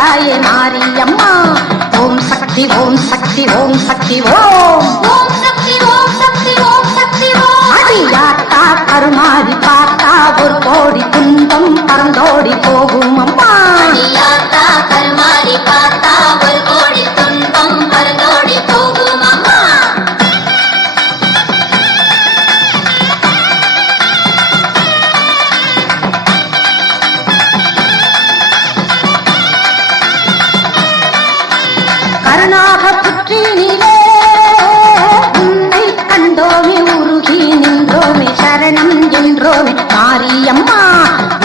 நிறைந்தாயே மாரியம்மா. ஓம் சக்தி ஓம் சக்தி ஓம் சக்தி ஓம். ஓம் சக்தி ஓம் சக்தி ஓம் சக்தி ஓம். அடியாத்தா கருமாறி பார்த்தா ஒரு கோடி துன்பம் பறந்தோடி போகும் அம்மா. அடியாத்தா கருமாறி பார்த்தா ஒரு கோடி துன்பம் பறந்தோடி போகும் அம்மா. கருணாக புற்றினிலே உன்னை கண்டோமே உருகி நின்றோமே சரணம் என்றோமே மாரியம்மா.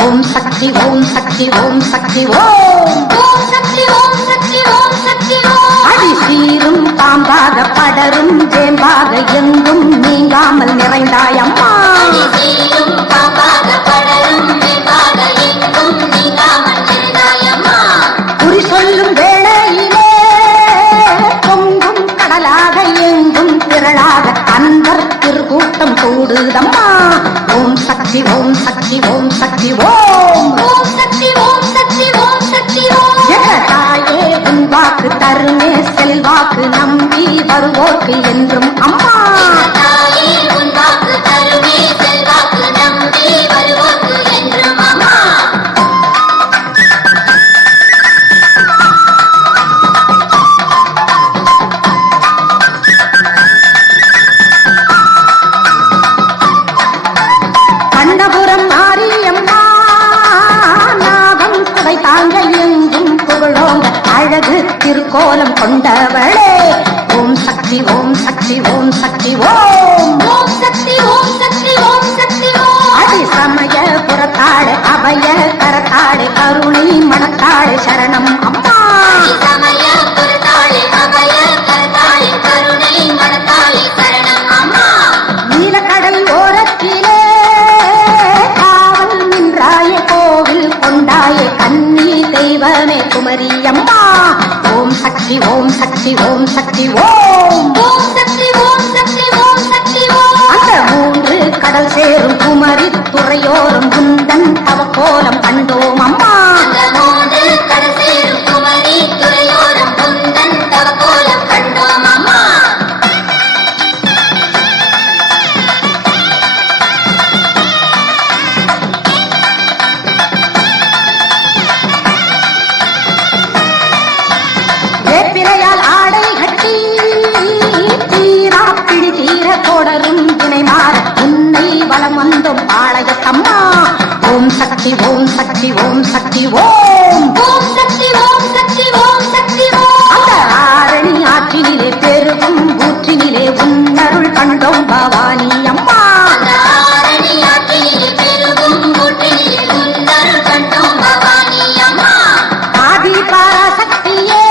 ஓம் சக்தி ஓம் சக்தி ஓம் சக்தி ஓம். ஓம் சக்தி ஓம் சக்தி ஓம் சக்தி ஓம். அடி சீரும் பாம்பாக படரும் ஜேம்பாக எங்கும் நீங்காமல் நிறைந்தாயம்மா. அடிசீரும் பாம்பாக படரும் வெம்பாக எங்கும் நீங்காமல் இருந்தாயம்மா. குறி சொல்லும் வேளையிலே பொங்கும் கடலாக எங்கும் திரளாக அன்பர் திருக்கூட்டம் கூடுதம்மா. ஓம் சக்தி ஓம் சக்தி ஓம் சக்தி ஓம். ஓம் சக்தி ஓம் சக்தி ஓம் சக்தி ஓம். ஜெகதாயே உன் வாக்கு தருமே செல்வாக்கு நம்பி வருவோர்க்கு என்றும் அம்மா. தாயே உன் வாக்கு தருமே செல்வாக்கு நம்பி வருவோர்க்கு என்றும் அம்மா. கண்டபுரம் மாரியம்மா நாகம் குடை தாங்க எங்கும் புகழோங்க அழகு திருக்கோலம் கொண்டவளே. ஓம் சக்தி ஓம் சக்தி ஓம் சக்தி ஓம். ஓம் சக்தி ஓம் சக்தி ஓம் சக்தி ஓம். அடி சமய புறத்தாடு அபய கரத்தாடு கருணை மணத்தாடு சரணம் அம்மா. சமய புறத்தாளே அபய கரத்தாளே கருணை மனத்தாளே சரணம் அம்மா. நீலக்கடல் ஓரத்திலே காவல் நின்றாய கோவில் கொண்டாய கன்னி தெய்வமே குமரியம்மா. ஓம் சக்தி ஓம் சக்தி ஓம் சக்தி ஓம். ஓம் சக்தி ஓம் சக்தி ஓம் சக்தி ஓம். அந்த மூன்று கடல் சேரும் குமரி துறையோரும் குந்தன் தவக்கோலம் கண்டோம் அம்மா. அந்த மூன்று கடசேரும் குமரி துறையோரம் குந்தன் தவக்கோலம் கண்டோம் அம்மா. வேப்பிலையால் ஆடை கட்டி தீரா பிடி தீர தொடரும் தினை மாற உன்னை வலம் வந்தோம் ஆலயத்தம்மா. ஓம் சக்தி ஓம் சக்தி ஓம் சக்தி ஓம். ஓம் சக்தி ஓம் சக்தி ஓம் சக்தி ஓம். அந்த ஆரணி ஆற்றினிலே பெருகும் ஊற்றினிலே உன்னருள் கண்டோம் பவானி அம்மா. அந்த ஆரணி ஆற்றினிலே பெருகும் ஊற்றினிலே உன்னருள் கண்டோம் பவானி அம்மா. ஆதி பராசக்தியே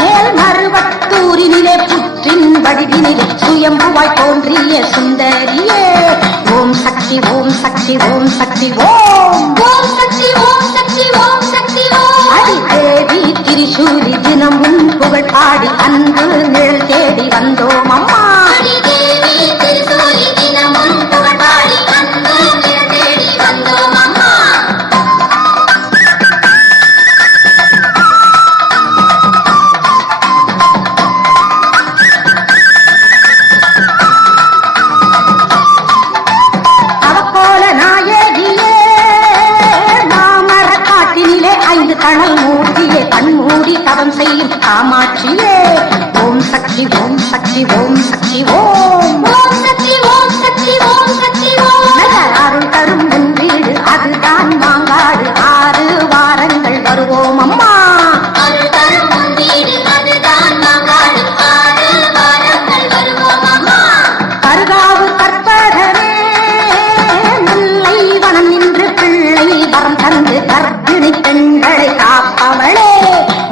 மேல் மருவத்தூரினிலே புற்றின் வடிவினிலே சுயம்புவாய் தோன்றிய சுந்தரியே. ஓம் சக்தி ஓம் சக்தி ஓம் சக்தி ஓம். ஓம் சக்தி ஓம் சக்தி ஓம் சக்தி ஓம். அடி தேவி திரிசூலி தினமும் புகழ் பாடி அன்பு நிழல் தேடி வந்தோம் அம்மா. அடி தேவி திருசூலி தினமும் புகழ்பாடி அன்பு நிழல் தேடி வந்தோம் அம்மா. அவக்கோல நாயகியே மாமர காட்டினிலே 5 கணல் மூடியே கண்மூடி தவம் செய்யும் காமாட்சியே. ஓம் சக்தி ஓம் சக்தி ஓம் சக்தி ஓம். ஓம் சக்தி ஓம் சக்தி ஓம் சக்தி ஓம். நல்ல அருள் தரும் உன் வீடு அதுதான் மாங்காடு 6 வாரங்கள் வருவோம் அம்மா. அருள் தரும் உன் வீடு அதுதான் மாங்காடு 6 வாரங்கள் வருவோம் அம்மா. கருகாவு கற்பகமே முல்லை வனம் நின்று பிள்ளை வரம் தந்து கர்ப்பிணி பெண்களை காப்பவளே.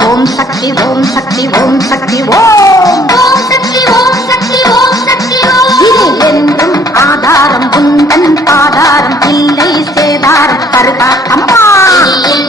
ஓம் சக்தி ஓம் சக்தி ஓம் சக்தி ஓம். ஓம் சக்தி ஓம் சக்தி ஓம் சக்தி ஓம். இது என்றும் ஆதாரம் குந்தன் பாதாரம் இல்லை சேதாரம் கருகா அம்மா. இது